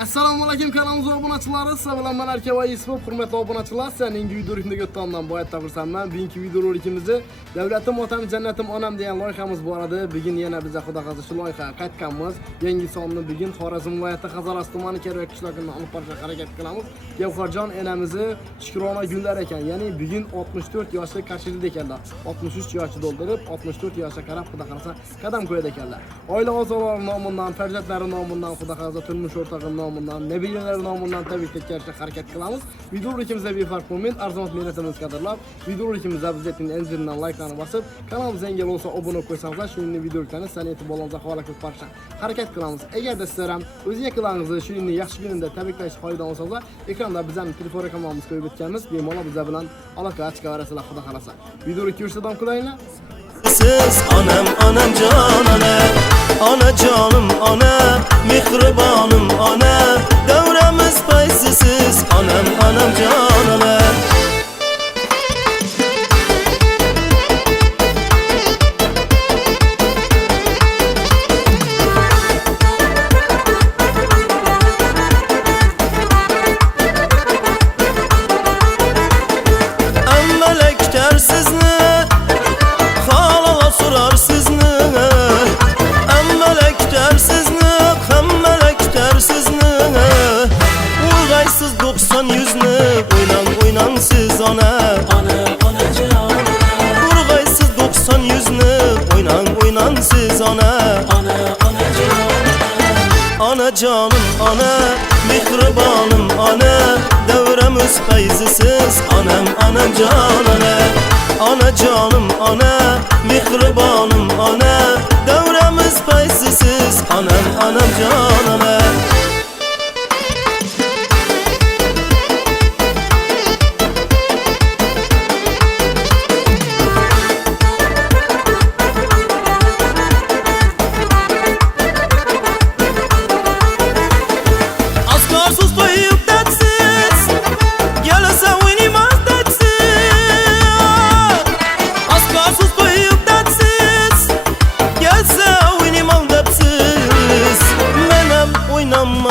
Assalomu alaykum kanalimiz obunachilari, sizlar bilan men Arkava Yusuf, hurmatli obunachilar. Sizlarning videorolikimga o'tgandan boyat tabrsanman. Bugungi videorolikimizni Davlatim otam, jannatim onam degan loyihamiz bor edi. Bugun yana biz Xudo xohlasa shu loyihaga qaytganmiz. Yangi sonni bugun Xorazm viloyati Qazaras tumani Kerak qishlog'idan olib borishga harakat qilamiz. Gavharjon enamizni shukrona kunlar ekan. Ya'ni bugun 64 yoshga qarshildi ekanlar. 63 yoshni to'ldirib, 64 yoshga qarab Xudo xohlasa qadam qo'yadi ekanlar. Oila a'zolari nomidan, farzandlari nomidan, Xudo xohlasa turmush o'rtog'i nomidan, nebiyalar nomidan tabriklashga harakat qilamiz. Videorolikimizga befarq komment, arzon minatimiz qadrlab, videorolikimizga bizning enjindan like-larni bosib, kanalimiz yangi bo'lsa obuna qo'ysangiz, shuni videoliklarni san'at bo'lonza havola qilib borishga harakat qilamiz. Agarda sizlar ham o'z yaqinlaringizni shuni yaxshi kunida tabriklash foyda olsangiz, ekranda bizning telefon raqamimiz qo'yib o'tganmiz. Bemalol bizlar bilan aloqa chiqarasizlar, Xudo xolasa. Videolik ko'rishdan qilaylik. Siz anam jon ona canım ona mehribanım ona davramiz paysisiz anam jon ona oynan siz ona Urg'aysiz 90 yüzni oynan siz ona Ana canım ona mehribanım ona davramiz fayzisiz anam jon ona Ana canım ona mehribanım ona davramiz fayzisiz anam jon ona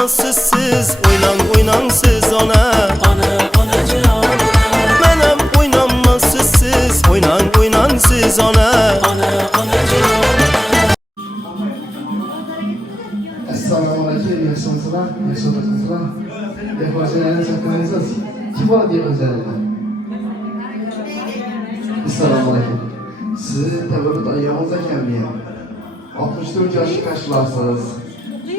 Siz oynan siz ona Menem oynanmazsız siz oynan siz ona Assalomu alaykum, yaxshimisizlar? Yaxshimisizlar? Yaxshimisizlar? Saqlanasiz. Kim bor deb o'zlariga? Assalomu alaykum. Siz tabiat ayolsiz ekanmi? 64 yoshga qarshilasiz.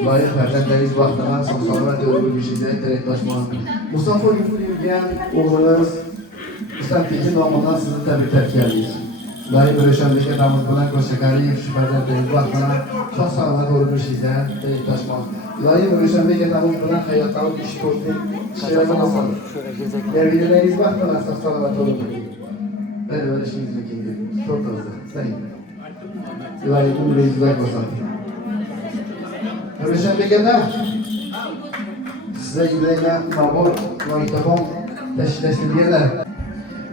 Loyiha farzandlaringiz vaqtidan sog'-salomat o'rgishingizga tilakdoshman. Musofir yurgan o'g'limiz Mustafa nomidan sizni tabriklar keldik. Loyiha birlashishga da'vat bilan ko'rsatganlik shu farzandlaringiz vaqtidan sog'-salomat o'rgishingizga tilakdoshman. Loyiha birlashishga da'vat bilan hayotdan 3-4 yil ishlayotgan Yerlaringiz vaqtidan sog'-salomat o'rgishing. Ben öğretmenimizle kendim. Çok fazla. Sayın. Loyiha umringizni ko'rsating. Hürriyet Bekir'de size yüreğine kabul ve ittifam teşkileştirdiğinde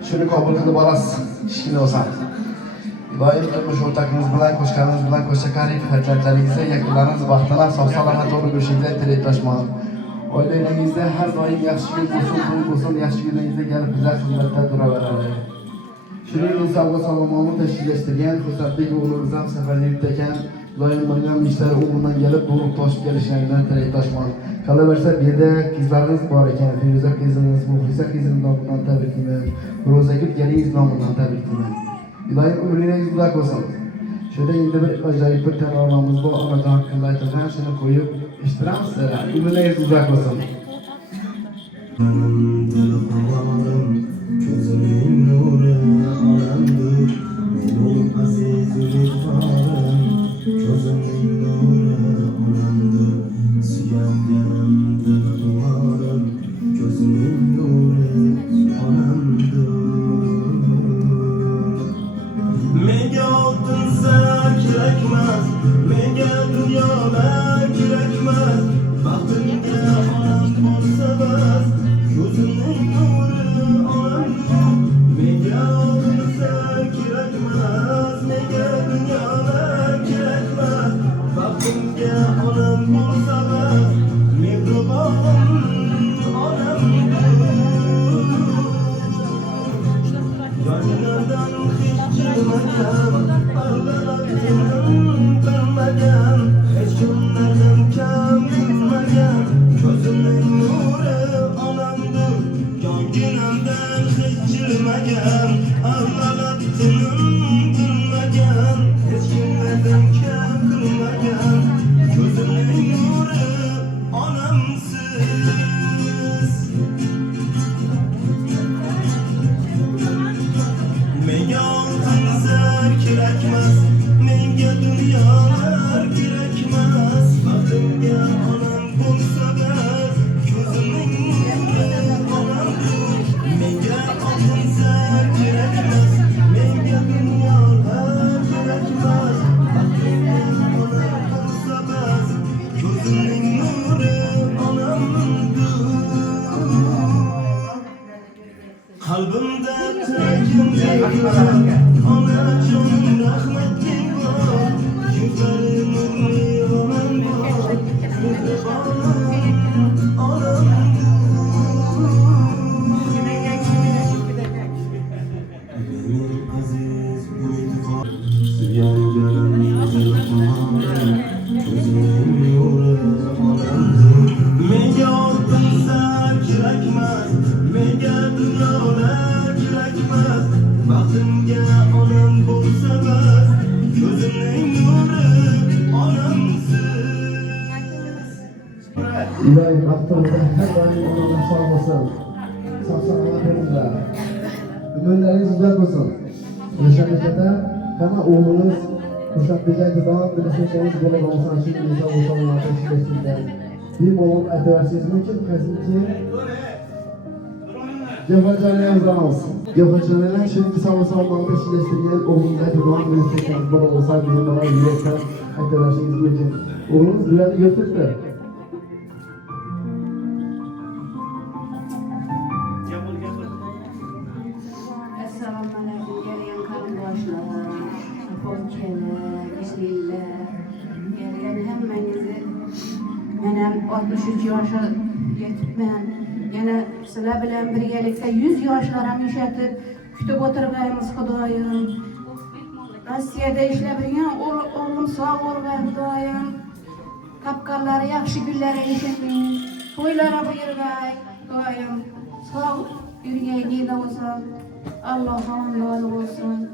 şunu kabul kılıp alasız işkili olsa. İlahi tutmuş ortakınız bilen, koşkanınız bilen, koşakarif, hürriyetlerinize, yakınlarınız, vaxtına, sağ-salamat olup görüşünüze tilektaşmalı. Ailenizde her daim yaxshi gün bulsun, yaxshi gününüzde gelip bize hizmette duraveradi. Şunun insanlığı sağlamamı teşkileştirgen, Xursandbek oğlumuzdan seferlikdeken loyihalarning ishlari umuman kelib to'liq toshib kelishlaridan tilakdoshman. Qolaversa bu yerda qizlarimiz bor ekan. Feruza qizimiz, Muxlisa qizimiz nomidan tabriklayman. Ro'zagul galingiz nomidan tabriklayman. Ilohim umringiz uzoq bo'lsin. Shunda endi bir ajoyib bir taronamiz bor. Onajon haqqida aytilgan shuni qo'yib eshittiramiz sizlar. Umringiz uzoq bo'lsin. Ko'zimning nuri onamdir. Mening aziz yurtlarim. Gözümün nuru onamdır, suyanganimdir duvarım. Gözümün nuru onamdır. Menga oltinsa kerakmas, menga dunyoda kerakmas. Baxtimga onam bo'lsa bas, gözümün nuru onamdır. İlahi baktığımda her daim onlarla sağ olsun. Sağ verirler. Ümürleriniz güzel olsun. Reşanlıkta kana oğlunuz Kuşat Bey'de daha bilesiniz böyle olsan şimdi insan olsan ateşleştiğinde bir oğul etiversiniz mümkün kesinlikle Gevhacanlı'ya imzan olsun. Gevhacanlı'ya şimdi sağ olsan ateşleştiğinde oğlundaki daha bilesiniz böyle olsan bizim bana yürekten etiversiniz mümkün. Oğlunuz güvenli götürdü. Selamünaleyküm. Geriyen kardeşler, Aponkele, Bismillah. Geriyen hemmenizi benim 63 yaşa yetip ben yine sizler bilen birgelikte 100 yaşlara yaşatıp kütüp oturgayımız Hudayım. Rossiyada işlep birgen oğlum sağ olgay Hudayım. Kapkalları yaxşı güllere yaşatın. Toylara buyurgay Hudayım. Sağ yürügey neyde olsa Allah'ın razı olsun.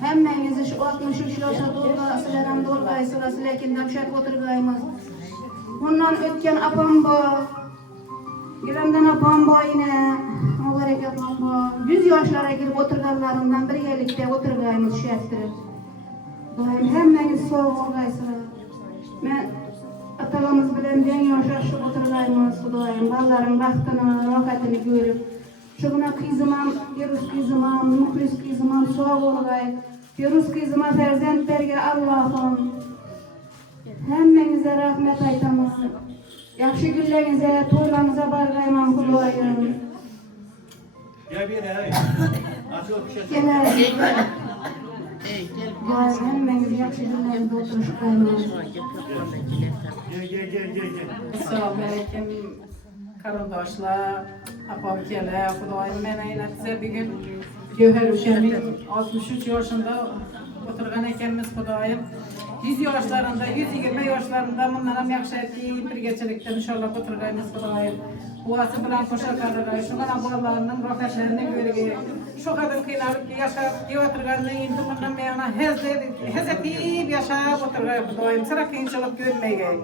Hemmenizi şu 63 yaşa dolga, silerim dolgayısıla, silekinden şart oturgayımız. Bundan ötken apam var. Gilemden apam var yine. Olarek apam var. 100 yaşlara girip oturganlarından bir yerlikte oturgayımız şarttır. Hemmeniz sağ olgaysıla. Ben atamız bilen ben yaşaşıp oturgayımız Hudayım. Balların baktığını, rakatını görüp. Şuna kızımam, Firuz kızımam, Muhlis kızımam, sağ olgay. Firuz kızıma ferzentlerge Allah'ım. Hemmenize rahmet aytamam. Yaxşı günlerinize, toylarınıza bargaymam Hudayım. Gel. Hemmeniz yaxşı günlerinize oturuşqayman. Selamünaleyküm kardeşler, Aponkele, Hudayım. Ben size bir gün Gevher Uşem'in 63 yaşında oturgan ekenimiz Hudayım. 100 yaşlarında, 120 yaşlarında bunlara yaxşı ettiği bir geçilikten inşallah oturgayımız Hudayım. Buası bilen koşar kardeşler, şu kadar bağlarının rafetlerini görüyor. Şu kadar kıynalıp yaşayıp diye oturganını indi bundan beyana hezzetip yaşayıp oturgayım Hudayım. Sıra kıyınçılık görmeyeceğim.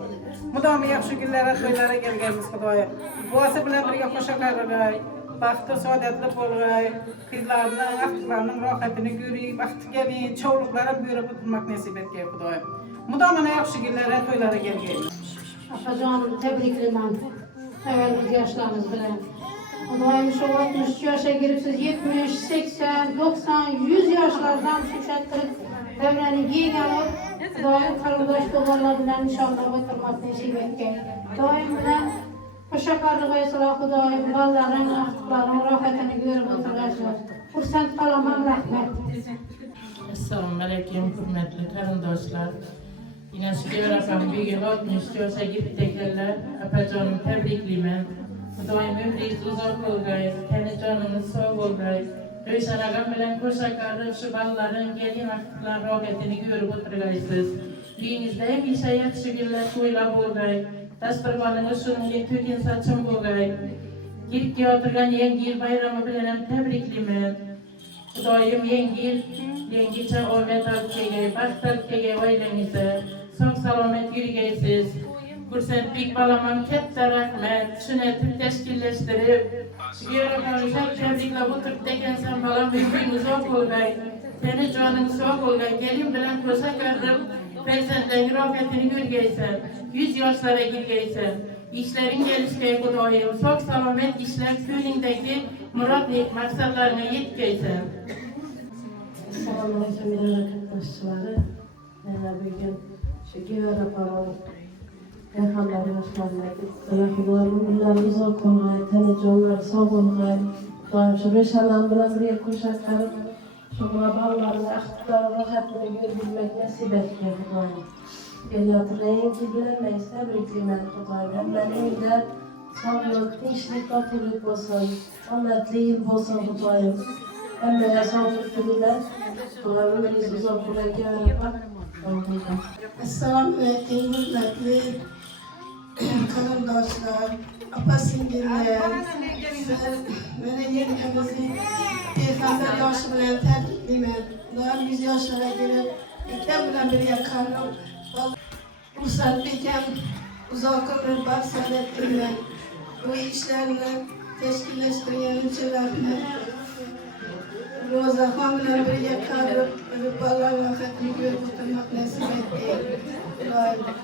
Mudamı yaxşı günlere, toylara gelgemiz Hudayım. Buası bilen birge koşar kardeşler. Baktı saadetli bolgay, kızlarının, aktıklarının rahatını görüp, baktı gelin, çoğulukların buyurup oturmak nasip etken Hudayım. Mudamına yaxşı günlere, toylara gelgemiz. Afacanım tebriklemem. Evvel yaşlarınız bilen. Hudayım şu 60 yaşa girip siz 70, 80, 90, 100 yaşlardan şu şartları devreni giyin alıp Hudayım kardeş dolarla bilen inşallah oturmak nasip etken. Hudayım bilen Hoşçakalın sıra Hudayım, balların, aktıkların, rahatını görüp oturgaysınız. Fırsat kalamam rahmet. Assalamualaikum hürmetli kardeşler. Yine size rakam bir gün 60 yaşa gidip tekerler. Apacanım tebrikliyim. Hudayım ömrünüz uzak olgay, kendi canınız sağ olgay. Röysan ağam bilen koşakarı şu balların gelin aktıkların rahatını görüp oturgaysınız. Düğünüzde hem işe yakşı günler toylap olgay. Tasbirbalınız şunun tükin saçım bolgay. Girip oturgan yengil bayramı bilenem tebrikliyim. Hudayım yengiçe Ahmet Alkege, Baht Alkege oylenize. Sok salamet yürügeysiz. Kursentlik balaman kette rahmet. Şuna tüm teşkilleştirip. Yarakanı çok tebrikle bu Türk deken sen balam ömrün uzak olgay. Seni canın soğuk olgay. Gelin bilen koşa kardım. Fersentlerin rafetini görgeysen. 100 yaşlara girgeysen. İşlerin gelişkeye Hudayım. Sok salamet işler köyündeki murat maksatlarına yetkeysen. Selamünaleyküm değerli arkadaşları. Bugün şu güvere falan Erhanlar yaşlarına gittiler. Hudayım'ın günlerimiz okunlar, televizyonlar sağ olunlar. Şu reşalan biraz bir koşaklarım. Şu bağlarını, aktıkları rahatını görebilmek nasip etti Hudayım. Beni hatırlayın ki bilemeyiz, tebrikliyim Hudayım. Ben evde sağlık, dinçlik, mutluluk olsun, rahmetli yıl olsun Hudayım. Hem de sağlık diler, Hudayım'ın beni uzak olarken yapar. Selamünaleyküm hürmetli kardeşler, apasingiller, benim yerimizi Peygamber yaşı bilen tebrikliyim. Daha 100 yaşlara girip, ilkten bilen bir yakarım. Kursatlıken uzak ömür bahsedetle bu işlerini teşkilleştiren ülkelerle Rozahan bilen birge karıp rıpalar vakitini görüp oturmak nasip etti.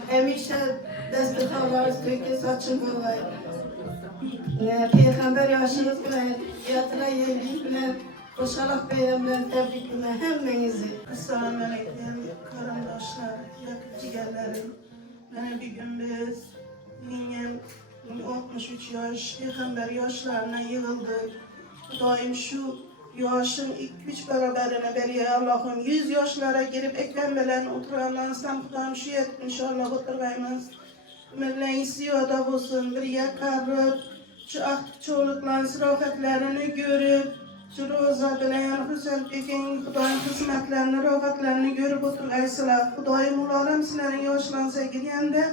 Hemişe destekçiler Türkiye saçın kolay. Peygamber yaşınız bilen, yatıra yerlik bilen, koşarak beylemler tebrik bilen hemmenizi. Assalamu alaikum karamdaşlar, yakıcılarım. Bana bir gün biz, yengem 63 yaş, peygamber yaşlarına yığıldık. Daim şu yaşın 2-3 beraberine beriye Allah'ım 100 yaşlara girip eklenmelen oturanlansam Kudayım şu 70 Allah oturmayımız. Ömürleyin siyada olsun, bir yakarıp, şu aktif çoğulukların sırafatlarını görüp, şu roza bilen Hüseyin Pekin Kudayım kısmetlerini, rahatlarını görüp oturgaysılar. Kudayım ularım sizlerin yaşlansa gidende,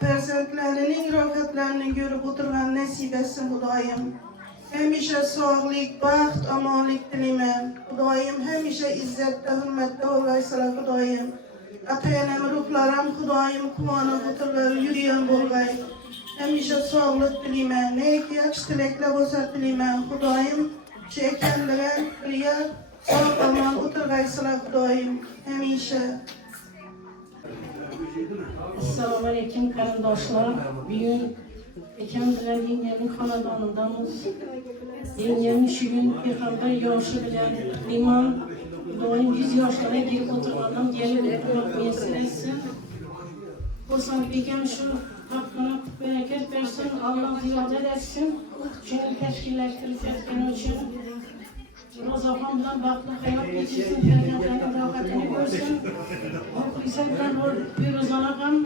persentlerinin rahatlarını görüp oturgan nasip etsin Kudayım. Hemişe sağlık, baxt, amanlık dilemen. Kudayım hemişe izzette, hürmette olgaysılar Kudayım. Ata-enam ruhlarım Kudayım kumanı oturlar yürüyen bolgay. Hemişe sağlık dilemen. Neyki yakış dilekle bozar dilemen. Kudayım çekenlere biliyor. Sağ aman oturgaysılar Kudayım. Hemişe. Assalamu alaikum karindoshlar. Bugün ekam bilan yengemin xonadonidamiz. Yengem shu gün peygamber yoshi bilan liman doim 100 yoshlarga kelib o'tirgandan kelib o'tirmoq mesir etsin. Xursand bekam shu haqqini barakat bersin, Allah ziyodat etsin. Shuni tashkillashtirib yotgani uchun Rozaxon bilan baxtli hayot kechirsin, farzandlarning rohatini ko'rsin. Muxlislar bilan Firuzona ham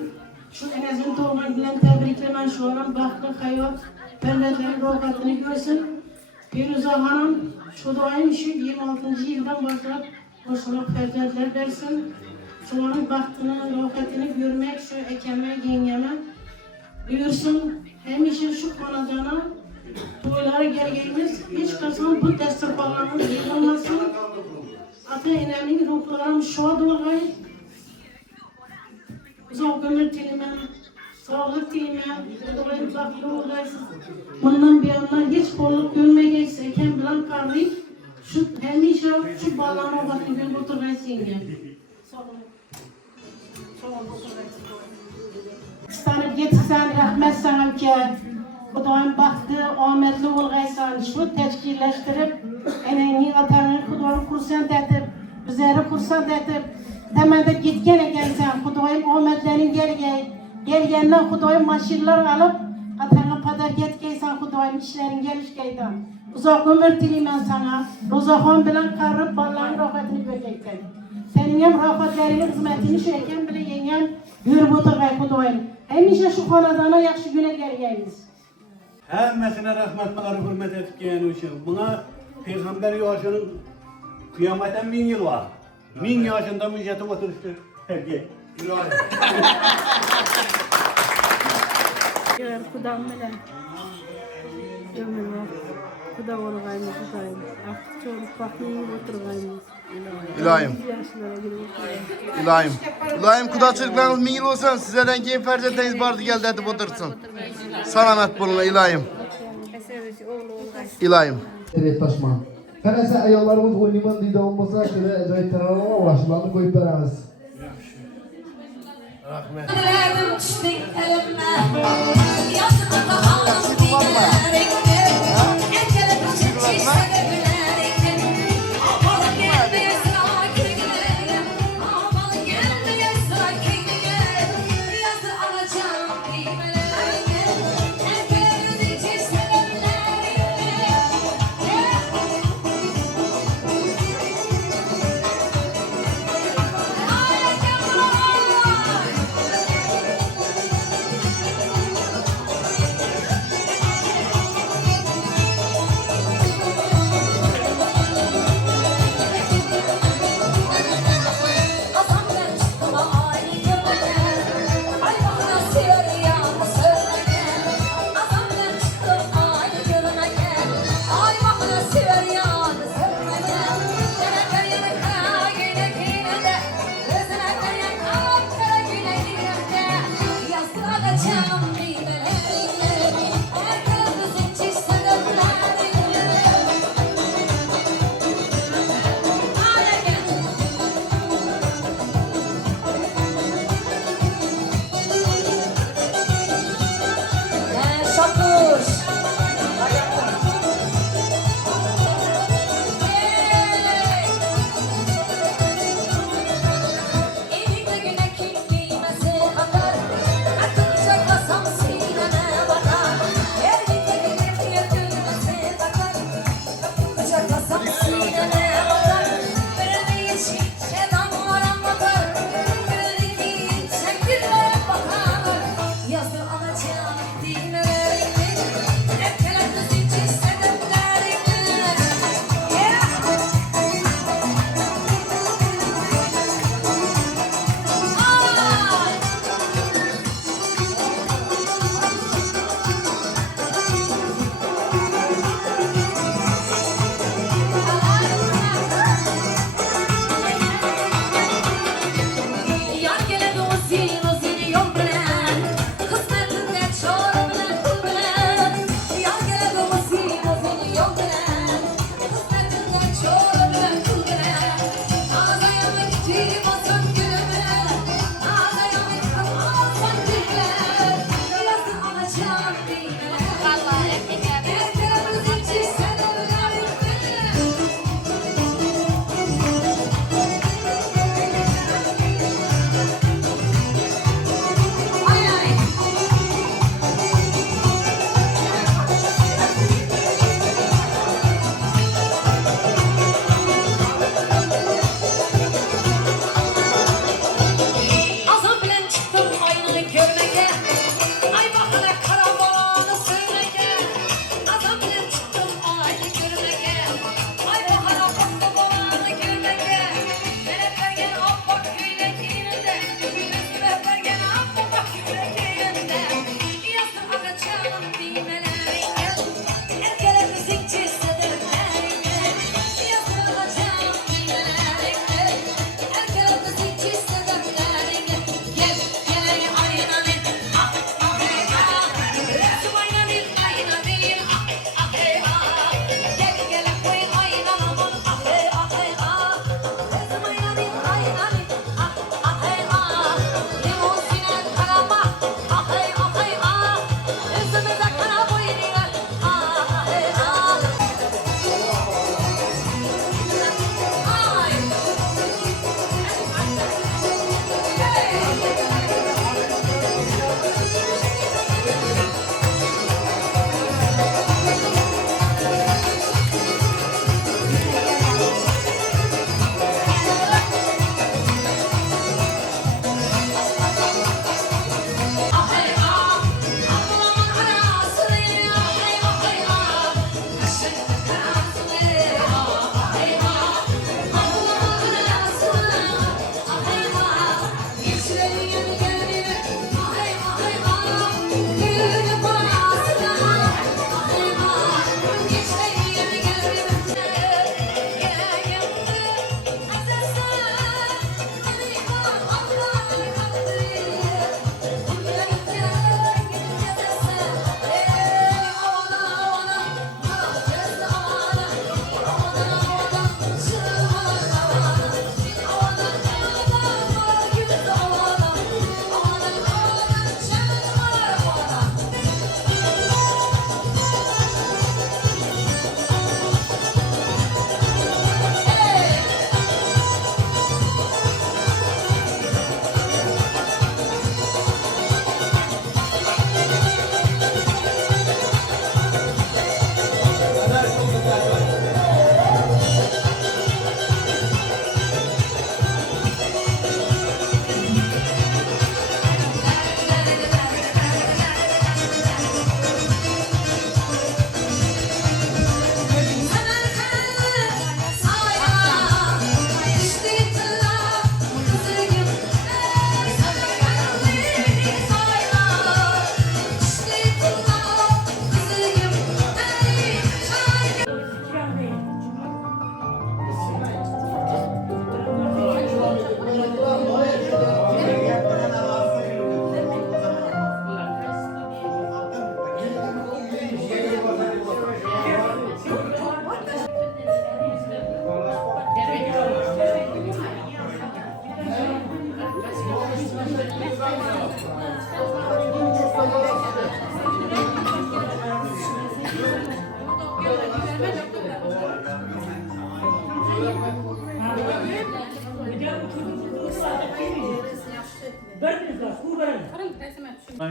şu enazini tug'ilgan bilan tabriklayman. Shu ham baxtli hayot, farzandlarning rohatini ko'rsin. Firuza xonim shu doim shu 26-yildan boshlab qo'shaloq farzandlar bersin. Shularning baxtini, rohatini ko'rmak shu akama, yengama buyursin. Hamisha shu xonadona to'ylari kelganimiz hech qachon bu dasturxonlarimiz yig'ilmasin. Ata-enamning ruhlari shod bo'lg'ay. Uzoq ömür dilemen, sağlık dilemen, dolayı baxtli olgaysız. Bundan bir yandan hiç bolluk görmeyecekse eken bilen qarayıp, şu hemişe şu ballarına bakın görüp oturgaysın yenge. Sağ olun. Sağ olun, oturgaysın. Kıstanıp getirsen rahmet sana ki, Kudayım baxtli, ometli olgaysan, şu teşkilleştirip, eneni atanı Kudayım kursant etip, bizleri kursant etip, temelde gitken ekensen, Kudayım ometlerin gelgenden Kudayım maşinler alıp, atana padar getkeysen Kudayım işlerin gelişkeyden. Uzak ömür dilemen sana, Rozaxon bilen karıp balların rahatını göreceksen. Senin hem rahatlarının hizmetini şu eken bile yengem görüp oturgay Kudayım. Hemişe şu xonadona yaxşı güne gelgeyiniz. Hemmesine rahmet ve hürmet etkiyen için. Buna Peygamber yaşının kıyameten 1000 yıl var. 1000 yaşında müjete oturuştu. Peki. Gör Kudam bilen ömür var. Kuda olgayımız Kudayım. Artık çoluk bakmayın oturgayımız. İlahim. Yaşlara girip oturgayımız. İlahim. İlahim kuda çocuklarınız 1000 yıl olsun. Sizlerden keyin farzandlarınız bardı geldi edip otursun. Selamet bulun İlahim. İlahim. Evet taşman. Fenese ayollarımız oynaman deydi olmasa şöyle acayip terörlama başlarını koyup veremez. Rahmet. Evinde güne kim giymese kadar, atılacak basam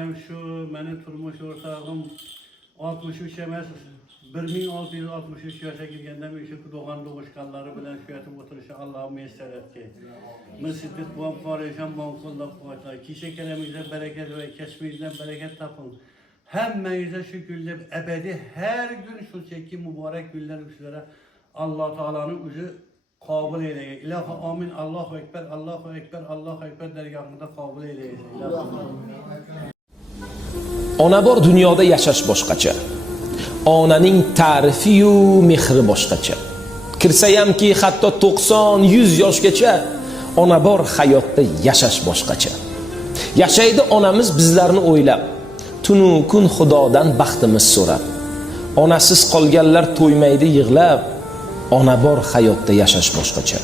hem şu benim turmuş ortağım 63 emas 1663 yaşa girgenden şu doğan doğuşkanları bilen şu yatıp oturuşu Allah'a müyesser etti. Mısıddık bu amfarışan bankolda koyta. Kişi kelimizde bereket ve kesmizden bereket tapın. Hemmenize şükürler ebedi her gün şu çeki mübarek günler üzere Allah Teala'nın üzü kabul eyleye. İlahi amin. Allahu Ekber, Allahu Ekber, Allahu Ekber dergahında kabul eyleye. Ona bor dunyoda yashash boshqacha. Onaning ta'rifi-yu mehri boshqacha. Kirsayamki hatto 90-100 yoshgacha ona bor hayotda yashash boshqacha. Yashaydi onamiz bizlarni o'ylab, tunu kun Xudodan baxtimiz so'rab. Onasiz qolganlar to'ymaydi yig'lab, ona bor hayotda yashash boshqacha.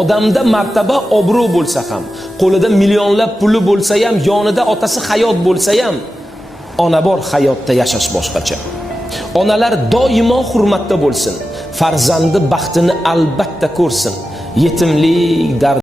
Odamda martaba, obro' bo'lsa ham, qo'lida millionlab puli bo'lsa ham, yonida otasi hayot bo'lsa ham, ona bor hayotda yashash boshqacha. Onalar doimo hurmatda bo'lsin, farzandi baxtini albatta ko'rsin. Yetimlik